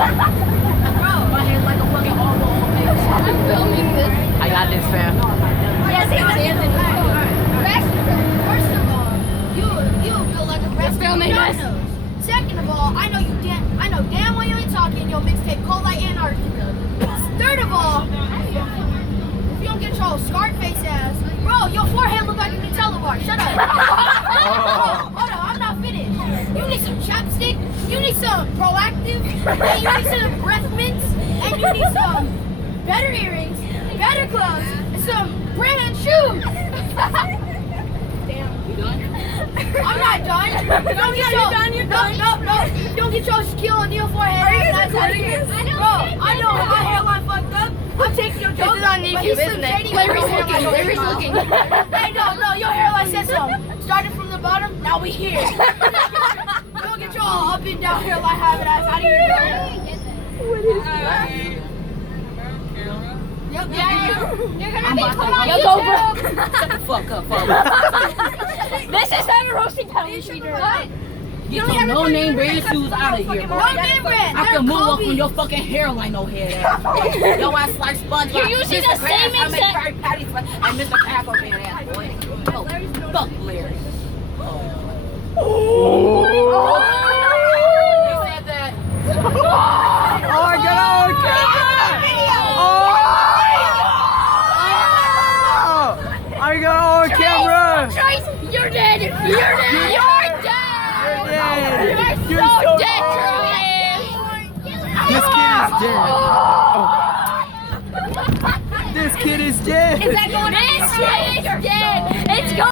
My hair's like a fucking oval. I'm filming this. I got this, fam. Yes, he was in it. First of all, you feel like a rest filming of us. your nose. Second of all, I know damn well you ain't talking your mixtape Cold Light Antarctica. Third of all, if you don't get your Scarface ass, bro, your forehead look like a Nutella bar. Shut up. Hold on, I'm not finished. You need some chapstick, you need some Proactive, and you need some breath mints, and you need some better earrings, better gloves, and some brand shoes. You done? I'm not done. Don't get your, You're done. No. Don't get your Shaquille O'Neal forehead. Are you That's recording here. this? Bro, I know my hairline fucked up. I'm taking your joke. This is on but YouTube, he's isn't Slim it? Shady, Larry's but your looking. hairline Larry's don't looking. Hey, no, your hairline said so. Started from the bottom, now we here. Don't get your up and down hairline habit ass out of here, bro. Yep, yeah. You're gonna I'm be about put to- on Yo, YouTube. Shut the fuck up, folks. This is not a roasting talent treater. Get some no-name brand shoes out of here, bro. No name brand. I They're can move up Kobe. on your fucking hairline, no head ass. Yo ass like SpongeBob. You're using the same I make exact- Krabby Patties and Mr. Paco man ass boy. Oh, fuck Larry. He said that. Oh, I got on camera! Oh! I got on camera! Trace, you're dead. You're dead. You're dead. You're You're so so dead, dead. Trace. This kid is dead. Oh. This kid is dead. Is that going? This kid is dead. It's going.